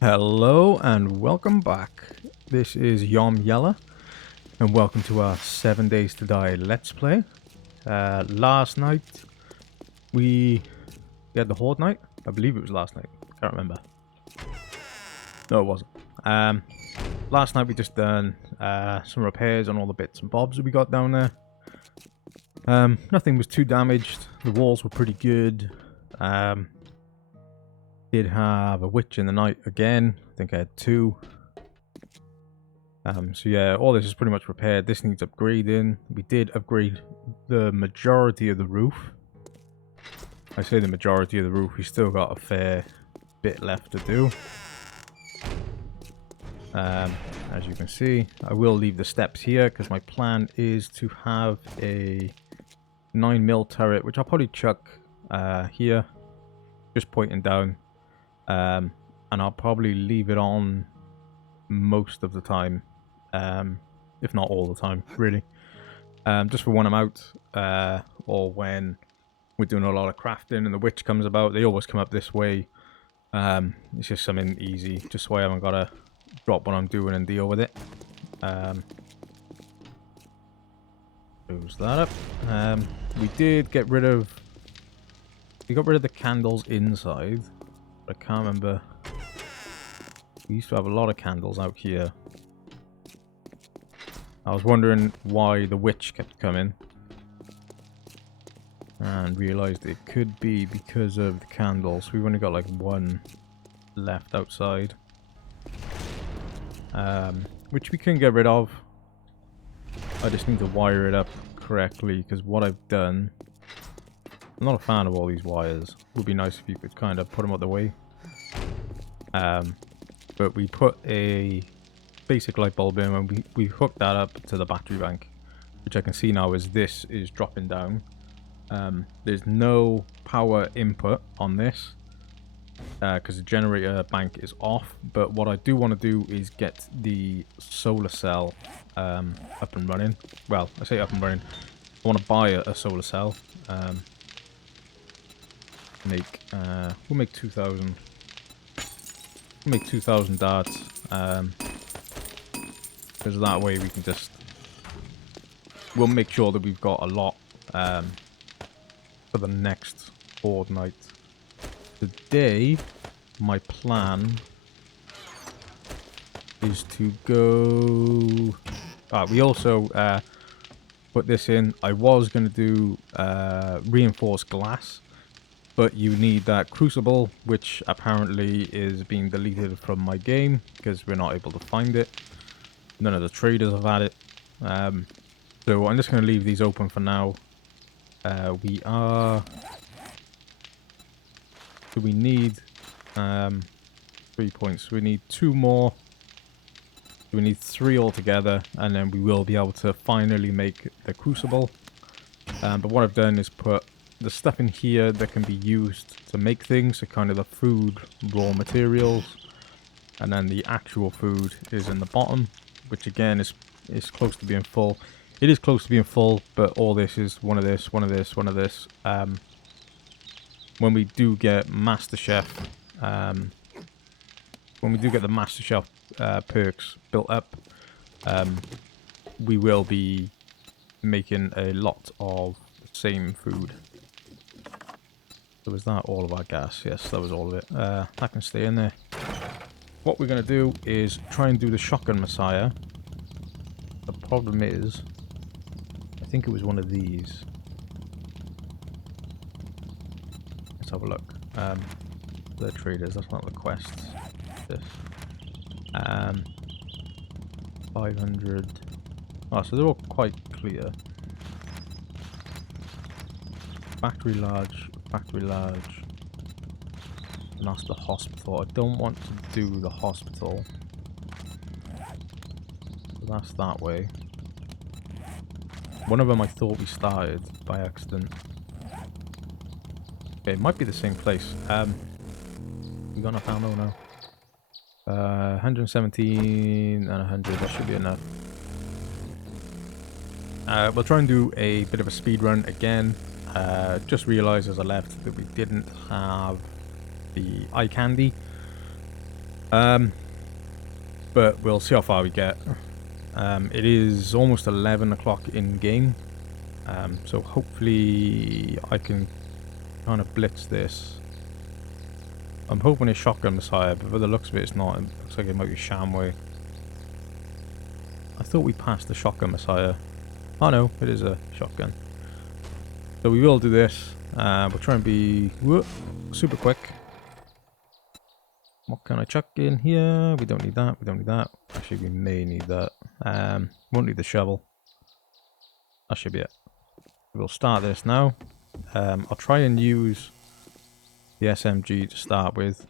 Hello and welcome back. This is Yo Yella and welcome to our 7 Days to Die Let's Play. Last night we had the Horde night. I believe it was last night. Can't remember. No, it wasn't. Last night we just done some repairs on all the bits and bobs that we got down there. Nothing was too damaged. The walls were pretty good. Did have a witch in the night again. I think I had two. So yeah, all this is pretty much repaired. This needs upgrading. We did upgrade the majority of the roof. I say the majority of the roof. We still got a fair bit left to do. As you can see, I will leave the steps here because my plan is to have a 9mm turret, which I'll probably chuck here, just pointing down. And I'll probably leave it on most of the time, if not all the time, really. Just for when I'm out, or when we're doing a lot of crafting and the witch comes about. They always come up this way. It's just something easy, just so I haven't got to drop what I'm doing and deal with it. Close that up. We did get rid of... We got rid of the candles inside. I can't remember. We used to have a lot of candles out here. I was wondering why the witch kept coming. And realised it could be because of the candles. We've only got like one left outside. Which we can get rid of. I just need to wire it up correctly, because what I've done... I'm not a fan of all these wires. It would be nice if you could kind of put them out the way. But we put a basic light bulb in and we hooked that up to the battery bank. Which I can see now is this is dropping down. There's no power input on this. Because the generator bank is off. But what I do want to do is get the solar cell up and running. Well, I say up and running. I want to buy a solar cell. We'll make 2,000. We'll make 2,000 darts. Because that way we can just... We'll make sure that we've got a lot for the next Horde night. Today, my plan is to go... we also put this in. I was going to do reinforced glass. But you need that Crucible, which apparently is being deleted from my game because we're not able to find it. None of the traders have had it. So I'm just going to leave these open for now. We are... So we need 3 points. We need 2 more. We need 3 altogether, and then we will be able to finally make the Crucible. But what I've done is put the stuff in here that can be used to make things, so kind of the food, raw materials, and then the actual food is in the bottom, which again is close to being full. It is close to being full, but all this is one of this, one of this, one of this. When we do get Master Chef, when we do get the Master Chef perks built up, we will be making a lot of the same food. So was that all of our gas? Yes, that was all of it. That can stay in there. What we're going to do is try and do the Shotgun Messiah. The problem is, I think it was one of these. Let's have a look. The traders, that's not the quests. This. 500. Oh, so they're all quite clear. Factory large. Factory large. And that's the hospital. I don't want to do the hospital. So that's that way. One of them I thought we started by accident. Okay, it might be the same place. We got enough ammo now. 117 and 100. That should be enough. We'll try and do a bit of a speed run again. Just realised as I left that we didn't have the eye candy. But we'll see how far we get. It is almost 11 o'clock in game. So hopefully I can kind of blitz this. I'm hoping it's Shotgun Messiah, but by the looks of it, it's not. It looks like it might be Shamway. I thought we passed the Shotgun Messiah. Oh no, it is a shotgun. So we will do this. We'll try and be super quick. What can I chuck in here? We don't need that. We don't need that. Actually, we may need that. Won't need the shovel. That should be it. We'll start this now. I'll try and use the SMG to start with.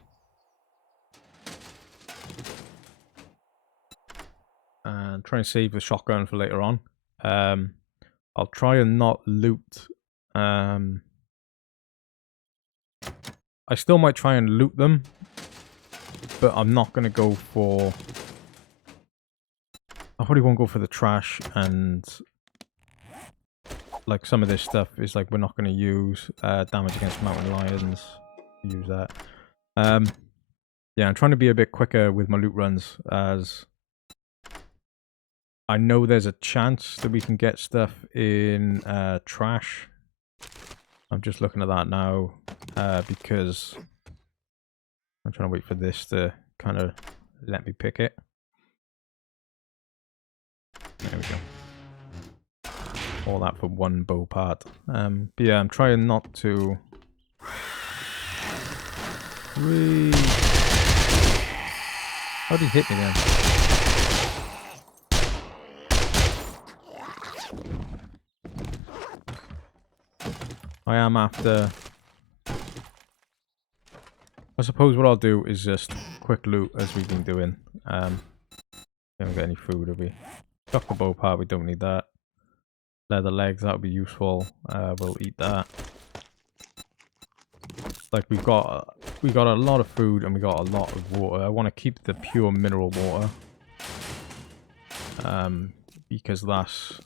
And try and save the shotgun for later on. I'll try and not loot. I still might try and loot them, but I'm not going to go for... I probably won't go for the trash, and like some of this stuff is like we're not going to use. Damage against mountain lions. Use that. Yeah, I'm trying to be a bit quicker with my loot runs, as I know there's a chance that we can get stuff in trash. I'm just looking at that now because I'm trying to wait for this to kind of let me pick it. There we go. All that for one bow part. But yeah, I'm trying not to... Whee! How did he hit me then? I am after... I suppose what I'll do is just quick loot as we've been doing. Don't get any food, have we? Chuck the bow part, we don't need that. Leather legs, that would be useful. We'll eat that. Like we got a lot of food and we got a lot of water. I want to keep the pure mineral water. Because that's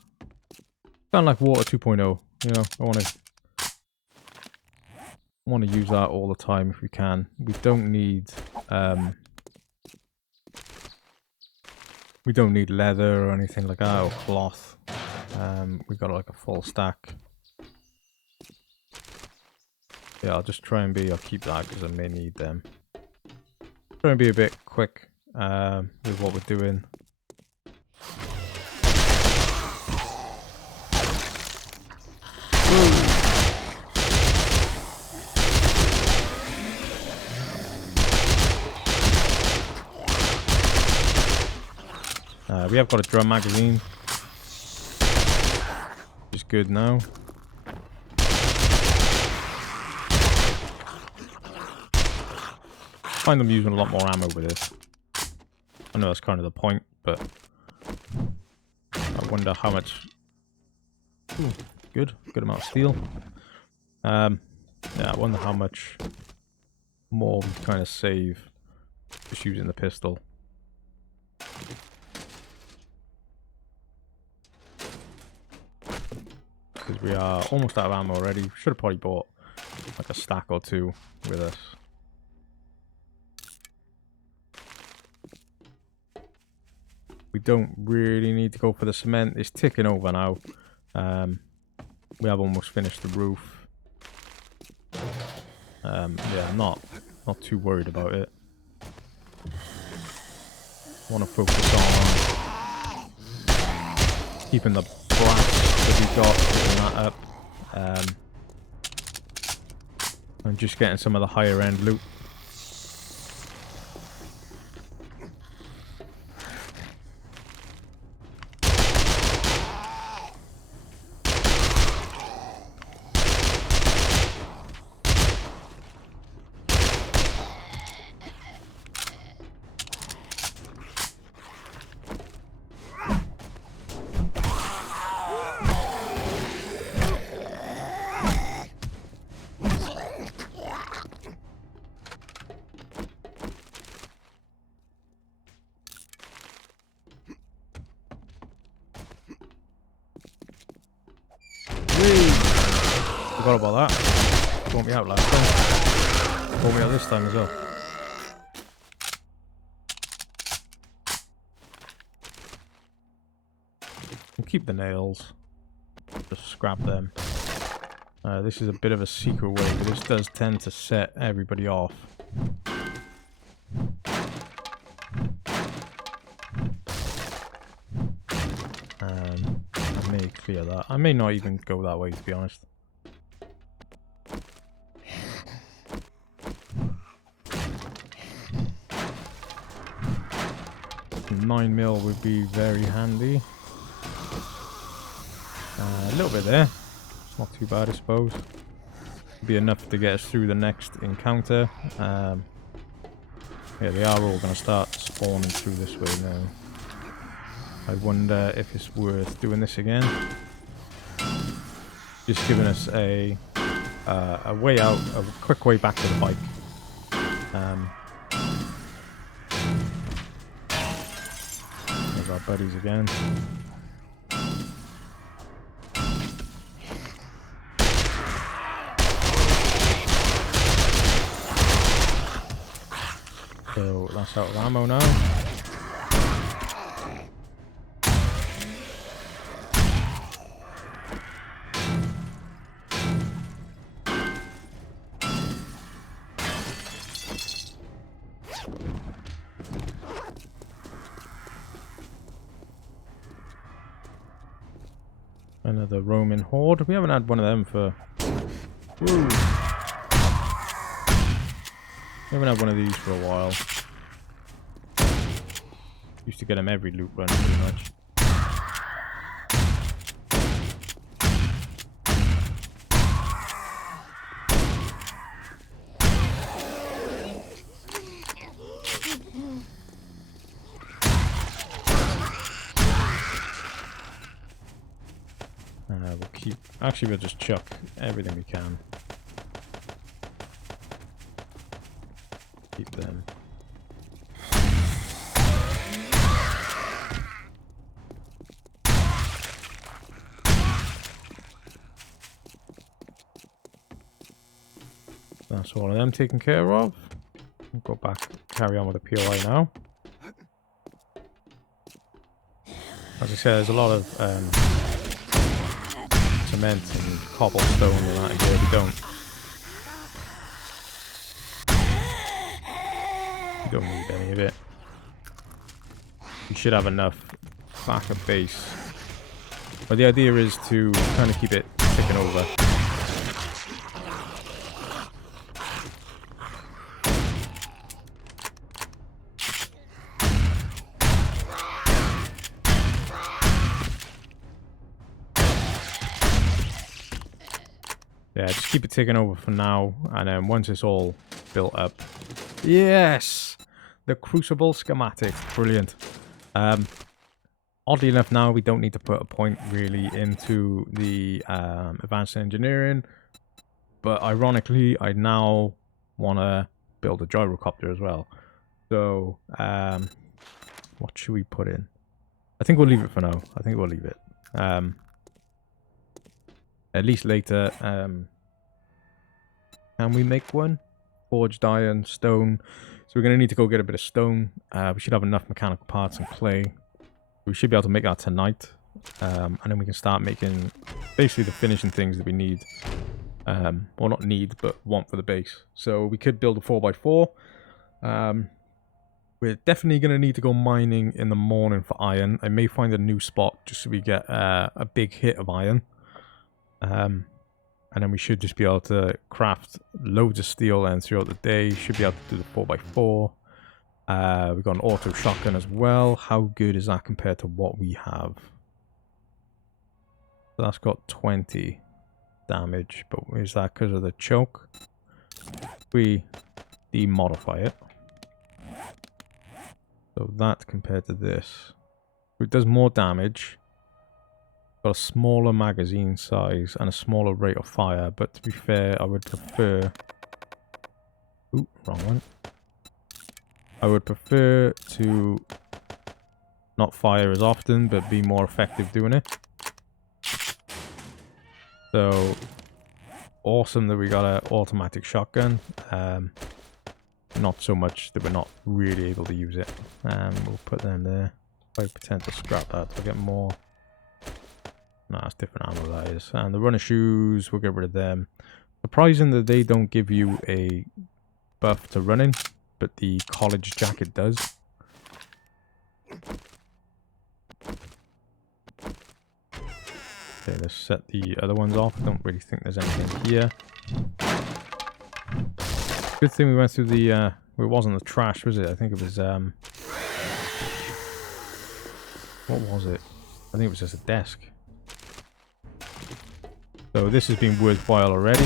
kind of like water 2.0. You know, I want to use that all the time if we can. We don't need leather or anything like that, or cloth. We got like a full stack. Yeah, I'll just try and I'll keep that because I may need them. Try and be a bit quick with what we're doing. We have got a drum magazine, which is good now. I find them using a lot more ammo with this. I know that's kind of the point, but I wonder how much... Ooh, good amount of steel. Yeah, I wonder how much more we can kind of save just using the pistol. Because we are almost out of ammo already. Should have probably bought like a stack or two with us. We don't really need to go for the cement. It's ticking over now. We have almost finished the roof. Yeah, I'm not too worried about it. Want to focus on keeping the blast that we got, getting that up, and just getting some of the higher end loot. Forgot about that. Brought me out last time. Brought me out this time as well. keep the nails. Just scrap them. This is a bit of a secret way, but this does tend to set everybody off. I may clear that. I may not even go that way, to be honest. 9mm would be very handy. A little bit there. It's not too bad, I suppose. Be enough to get us through the next encounter. Yeah, they are all going to start spawning through this way now. I wonder if it's worth doing this again. Just giving us a way out, a quick way back to the bike. There's our buddies again. So that's out of ammo now. Another Roman horde. We haven't had one of them for... Woo. We haven't had one of these for a while. Used to get them every loot run, pretty much. We'll keep... Actually, we'll just chuck everything we can. Keep them. That's all of them taken care of. We'll go back, carry on with the POI now. As I said, there's a lot of cement and cobblestone and that here. We don't need any of it. We should have enough back at base. But the idea is to kind of keep it ticking over. Yeah, just keep it ticking over for now, and then once it's all built up... Yes! The Crucible schematic. Brilliant. Oddly enough now, we don't need to put a point really into the advanced engineering, but ironically, I now want to build a gyrocopter as well. So, what should we put in? I think we'll leave it for now. I think we'll leave it. At least later, can we make one? Forged iron, stone. So we're going to need to go get a bit of stone. We should have enough mechanical parts and clay. We should be able to make that tonight. And then we can start making basically the finishing things that we need. Well, not need, but want for the base. So we could build a 4x4. We're definitely going to need to go mining in the morning for iron. I may find a new spot just so we get a big hit of iron. And then we should just be able to craft loads of steel and throughout the day. Should be able to do the 4x4. We've got an auto shotgun as well. How good is that compared to what we have? So that's got 20 damage, but is that because of the choke? We demodify it. So that compared to this. It does more damage. Got a smaller magazine size and a smaller rate of fire, but to be fair, I would prefer... Ooh, wrong one. I would prefer to not fire as often, but be more effective doing it. So, awesome that we got an automatic shotgun. Not so much that we're not really able to use it. We'll put them there. 5% to scrap that. I'll get more No, that's different ammo, that is. And the runner shoes, we'll get rid of them. Surprising that they don't give you a buff to running, but the college jacket does. Okay, let's set the other ones off. I don't really think there's anything here. Good thing we went through the, well, it wasn't the trash, was it? I think it was, what was it? I think it was just a desk. So this has been worthwhile already.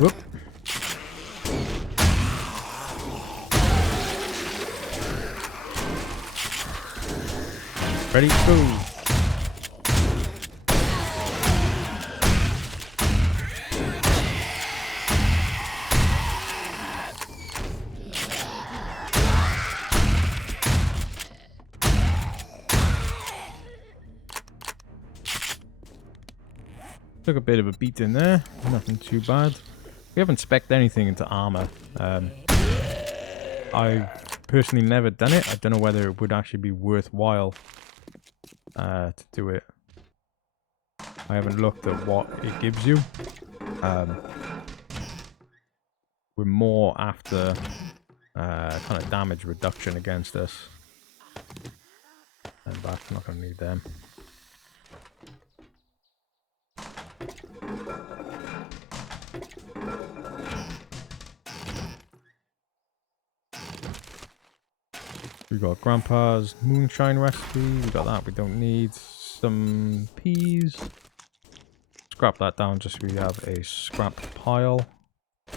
Whoop. Ready, go. Took a bit of a beating there, nothing too bad. We haven't spec'd anything into armor. I've personally never done it. I don't know whether it would actually be worthwhile to do it. I haven't looked at what it gives you. We're more after kind of damage reduction against us. And back, not going to need them. We got Grandpa's moonshine recipe. We got that. We don't need some peas. Scrap that down just so we have a scrap pile. How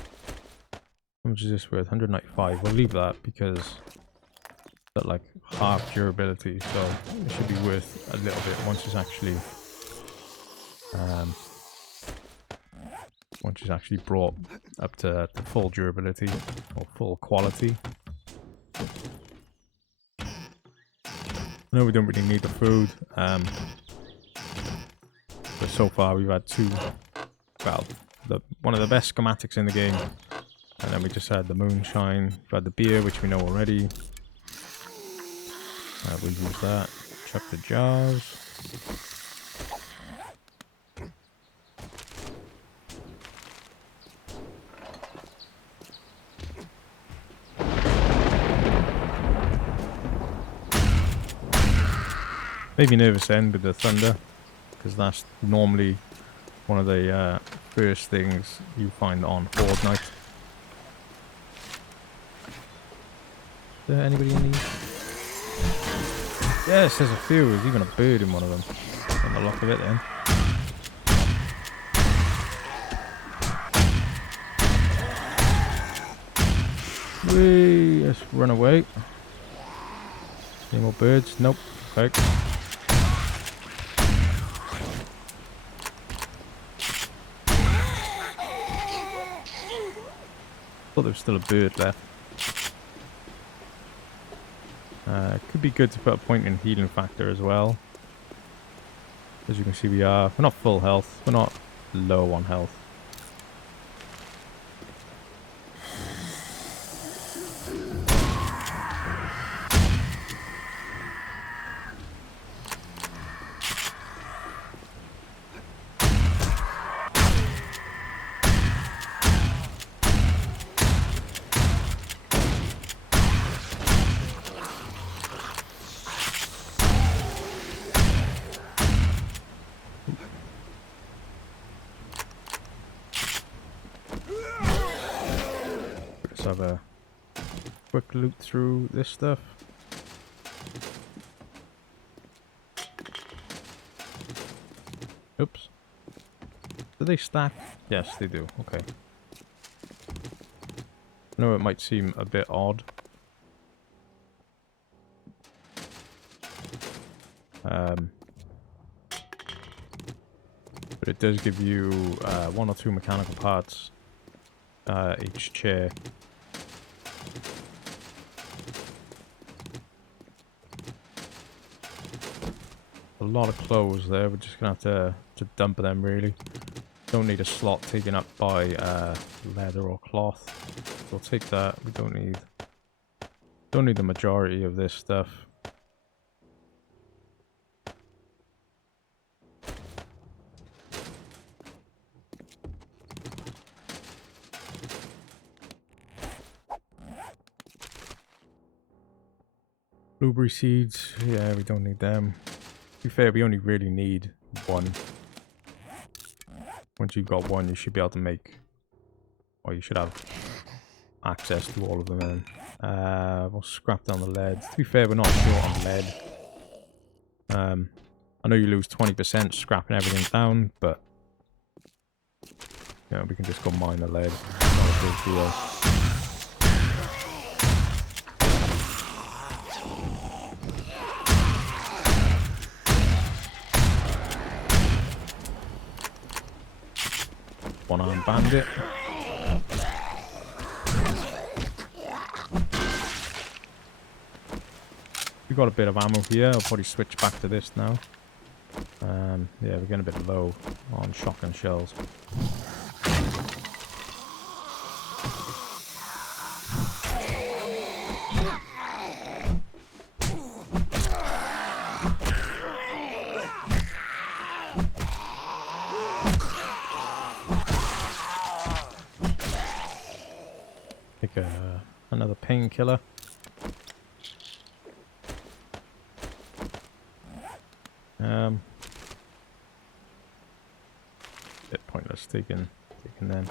much is this worth? 195. We'll leave that because that's like half durability, so it should be worth a little bit once it's actually brought up to full durability or full quality. No, we don't really need the food, but so far we've had one of the best schematics in the game, and then we just had the moonshine. We've had the beer, which we know already. We'll use that. Chuck the jars. Made me nervous then with the thunder, because that's normally one of the first things you find on Horde Night. Is there anybody in these? Yes, there's a few. There's even a bird in one of them. On the look of it then. Whee! Let's run away. Any more birds? Nope. Okay. Thought there was still a bird left. Could be good to put a point in healing factor as well. As you can see, we're not full health. We're not low on health. Let's have a quick loot through this stuff. Oops. Do they stack? Yes, they do. Okay. I know it might seem a bit odd. But it does give you 1 or 2 mechanical parts each chair. a lot of clothes there. We're just gonna have to dump them, really. Don't need a slot taken up by leather or cloth. We'll take that. We don't need the majority of this stuff. Blueberry seeds, yeah, we don't need them. To be fair, we only really need one. Once you've got one, you should be able to make, or you should have access to all of them then. We'll scrap down the lead. To be fair, we're not short on lead. I know you lose 20% scrapping everything down, but you know, we can just go mine the lead. Not a big deal. One-armed bandit. We've got a bit of ammo here. I'll probably switch back to this now. Yeah, we're getting a bit low on shotgun shells. Take another painkiller. Bit pointless taking them.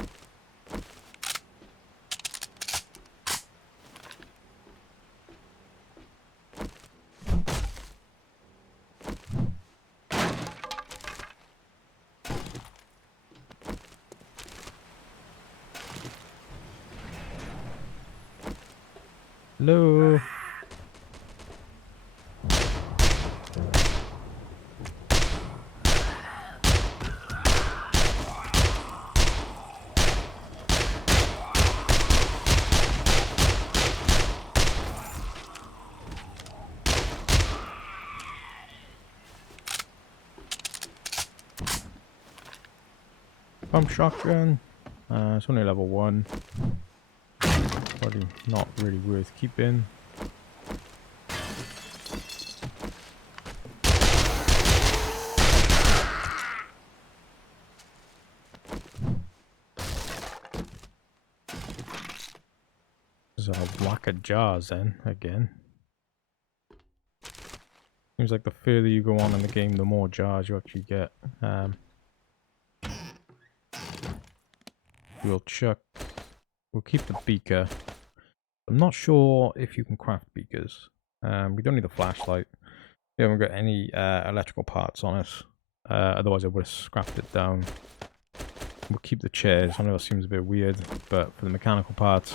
Hello. Pump shotgun. It's only level 1. Probably not really worth keeping. There's a whack of jars then, again. Seems like the further you go on in the game, the more jars you actually get. We'll keep the beaker. I'm not sure if you can craft beakers. We don't need a flashlight. We haven't got any electrical parts on us. Otherwise I would have scrapped it down. We'll keep the chairs. I know that seems a bit weird, but for the mechanical parts,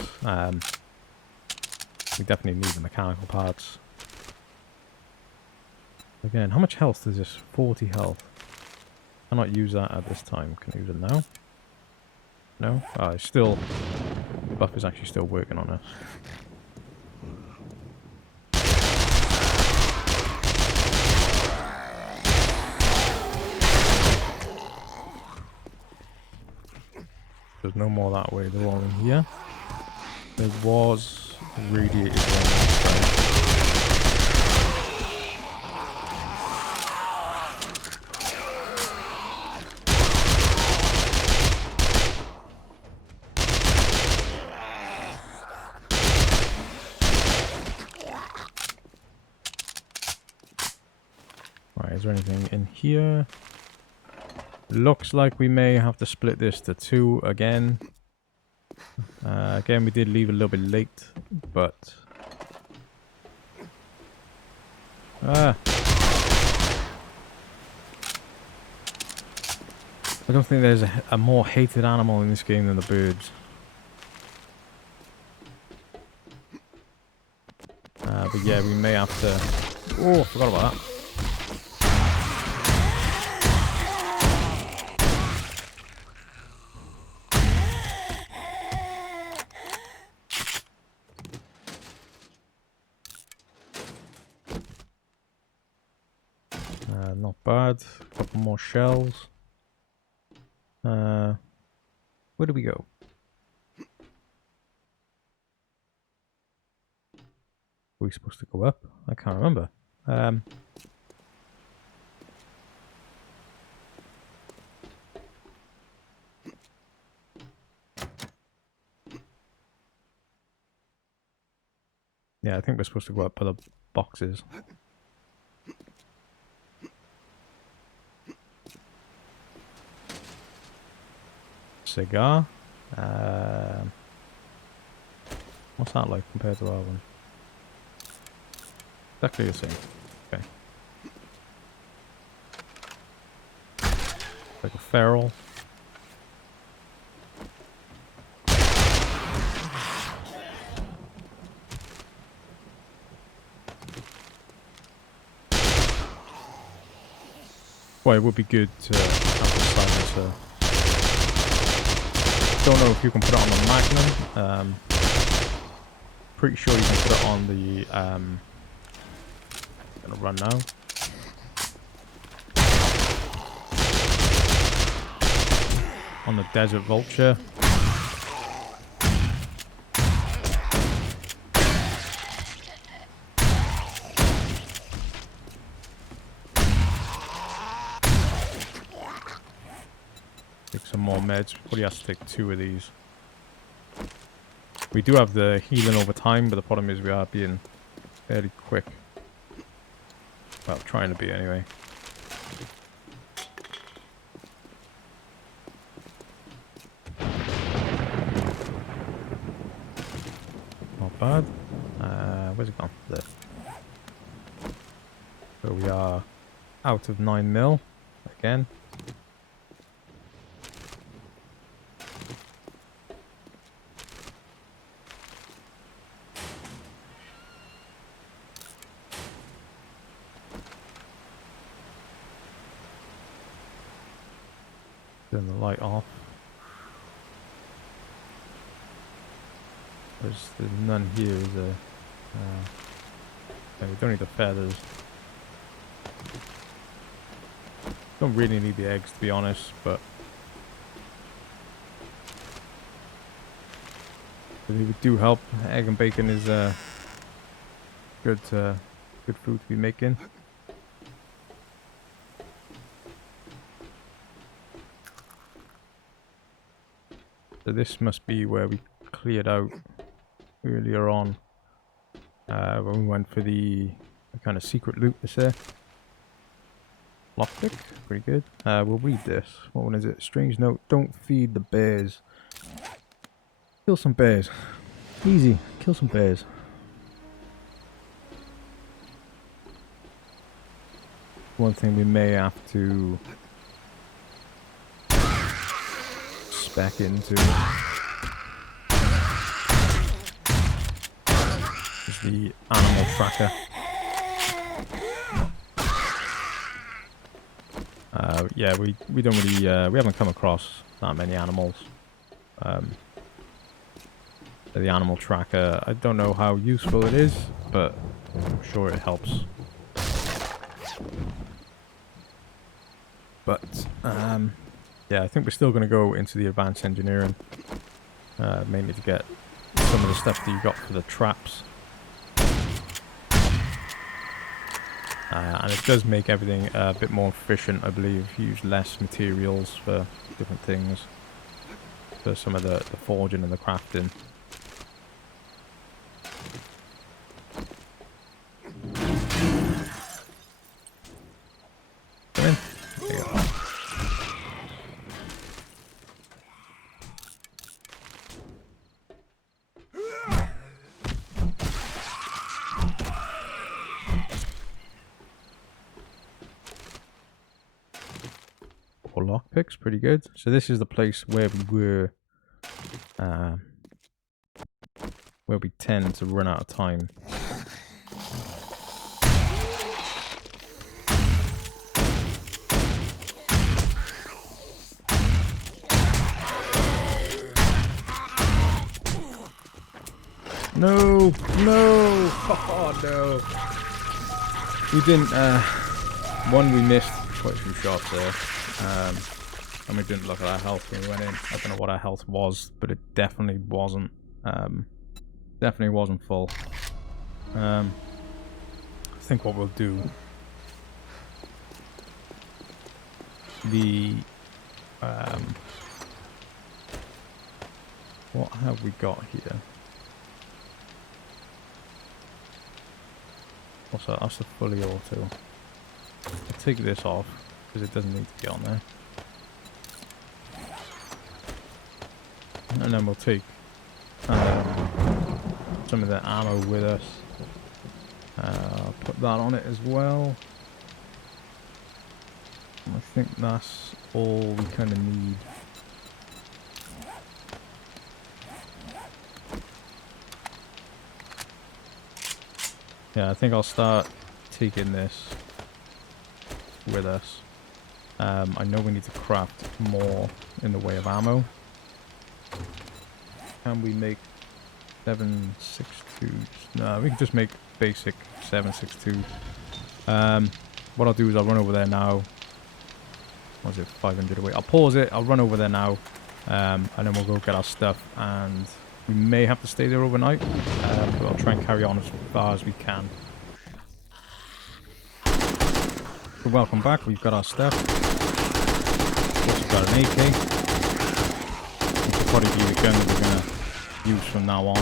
we definitely need the mechanical parts. Again, how much health is this? 40 health. Cannot use that at this time. Can I use it now? No? Ah, it's still... The buff is actually still working on it. There's no more that way. They're all in here. There was radiated one. Is there anything in here? Looks like we may have to split this to 2 again. Again, we did leave a little bit late, but... I don't think there's a more hated animal in this game than the birds. But yeah, we may have to... Oh, I forgot about that. Not bad. A couple more shells. Where do we go? Were we supposed to go up? I can't remember. Yeah, I think we're supposed to go up by the boxes. Cigar. What's that like compared to our one? Exactly the same. Okay. Like a feral. Well, it would be good to have the silencer. Don't know if you can put it on the Magnum. Pretty sure you can put it on the. Gonna run now. On the Desert Vulture. Take some more meds. Probably has to take 2 of these. We do have the healing over time, but the problem is we are being fairly quick. Well, trying to be anyway. Not bad. Where's it gone? There. So we are out of 9 mil again. Turn the light off. There's none here, is there? We don't need the feathers. Don't really need the eggs, to be honest, but they do help. Egg and bacon is good food to be making. So this must be where we cleared out earlier on when we went for the kind of secret loot this there. Lockpick, pretty good. We'll read this. What one is it? Strange note, don't feed the bears. Kill some bears. Easy, kill some bears. One thing we may have to spec into is the animal tracker. Yeah, we don't really we haven't come across that many animals. The animal tracker, I don't know how useful it is, but I'm sure it helps. But yeah, I think we're still going to go into the advanced engineering, mainly to get some of the stuff that you got for the traps. And it does make everything a bit more efficient, I believe. Use less materials for different things, for some of the forging and the crafting. Come in. There you go. Lockpicks, pretty good. So this is the place where we were, where we tend to run out of time. No, no, oh no. We didn't One, we missed quite a few shots there. And we didn't look at our health when we went in. I don't know what our health was, but it definitely wasn't. Definitely wasn't full. I think what we'll do. What have we got here? What's that? That's the fully auto. I'll take this off because it doesn't need to be on there. And then we'll take some of the ammo with us. Put that on it as well. I think that's all we kind of need. Yeah, I think I'll start taking this with us. I know we need to craft more in the way of ammo. Can we make 7.62s? No, we can just make basic 7.62s. What I'll do is I'll run over there now. What was it? 500 away. I'll pause it. I'll run over there now. And then we'll go get our stuff. And we may have to stay there overnight. But I'll try and carry on as far as we can. So welcome back. We've got our stuff. Also got an AK. Which will probably be the gun that we're going to use from now on.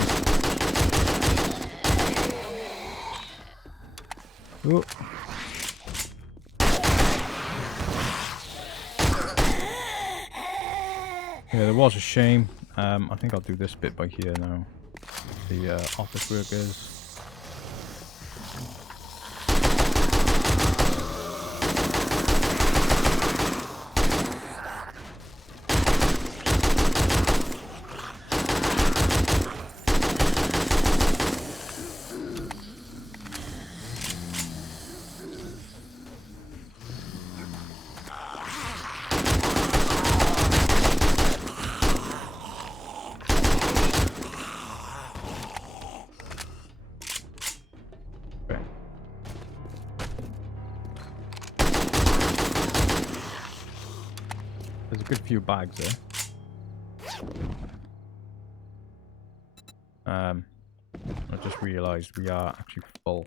Ooh. Yeah, there was a shame. I think I'll do this bit by here now. The office workers. There's a good few bags there. I just realised we are actually full.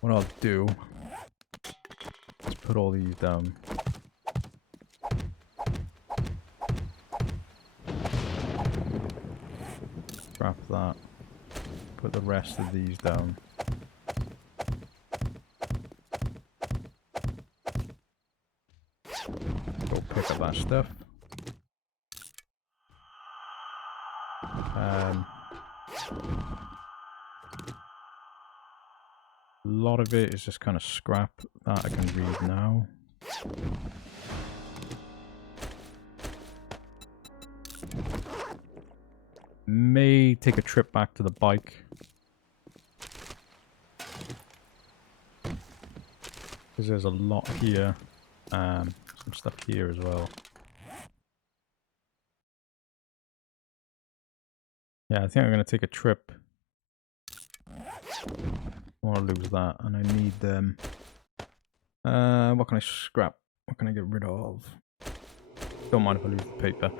What I'll do is put all these down. Scrap that. Put the rest of these down. Go pick up that stuff. A lot of it is just kind of scrap that I can read now. May take a trip back to the bike. Because there's a lot here. Some stuff here as well. Yeah, I think I'm going to take a trip. I want to lose that, and I need them. What can I scrap? What can I get rid of? Don't mind if I lose the paper.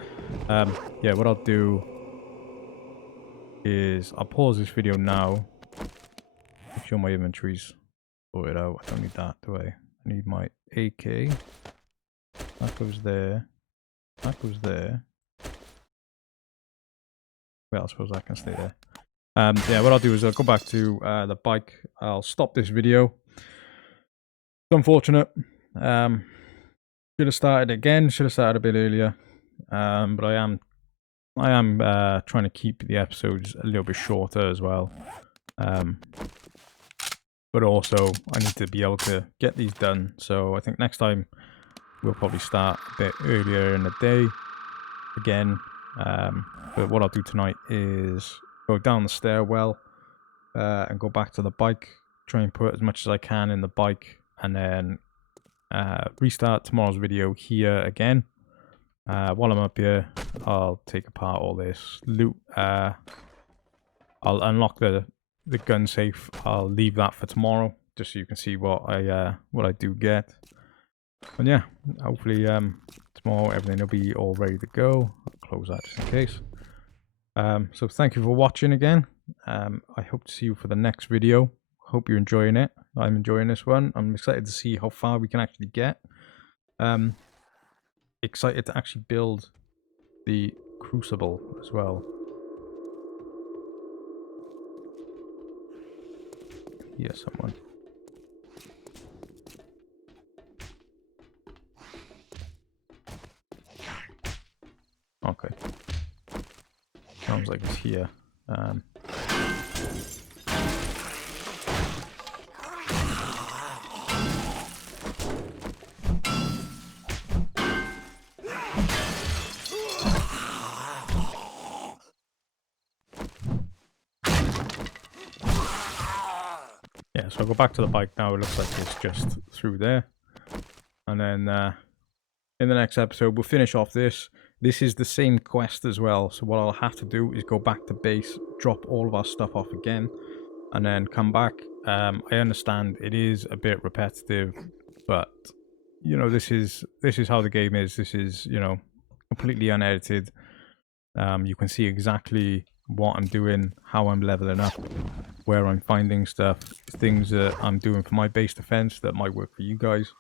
Yeah, what I'll do is I'll pause this video now. Make sure my inventory's sorted out. I don't need that, do I? I need my AK. That goes there. That goes there. Well, I suppose that can stay there. Yeah, what I'll do is I'll go back to the bike. I'll stop this video. It's unfortunate. Should have started again. Should have started a bit earlier. But I am trying to keep the episodes a little bit shorter as well. But also I need to be able to get these done. So I think next time we'll probably start a bit earlier in the day again. But what I'll do tonight is go down the stairwell and go back to the bike, try and put as much as I can in the bike, and then restart tomorrow's video here again. While I'm up here, I'll take apart all this loot. I'll unlock the the gun safe, I'll leave that for tomorrow, just so you can see what I do get. And yeah, hopefully tomorrow everything will be all ready to go. I'll close that just in case. So thank you for watching again. I hope to see you for the next video. Hope you're enjoying it. I'm enjoying this one. I'm excited to see how far we can actually get. Excited to actually build the Crucible as well. Here's someone. Okay. Sounds like it's here. Yeah, so I'll go back to the bike now. It looks like it's just through there. And then in the next episode, we'll finish off this. This is the same quest as well. So what I'll have to do is go back to base, drop all of our stuff off again, and then come back. I understand it is a bit repetitive, but you know, this is how the game is. This is, you know, completely unedited. You can see exactly what I'm doing, how I'm leveling up, where I'm finding stuff, things that I'm doing for my base defense that might work for you guys.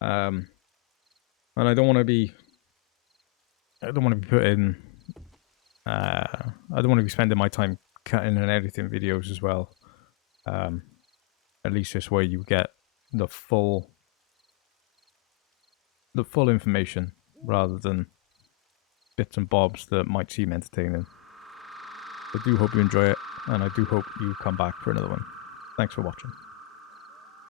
And I don't want to be putting I don't want to be spending my time cutting and editing videos as well. At least this way you get the full information rather than bits and bobs that might seem entertaining. I do hope you enjoy it, and I do hope you come back for another one. Thanks for watching.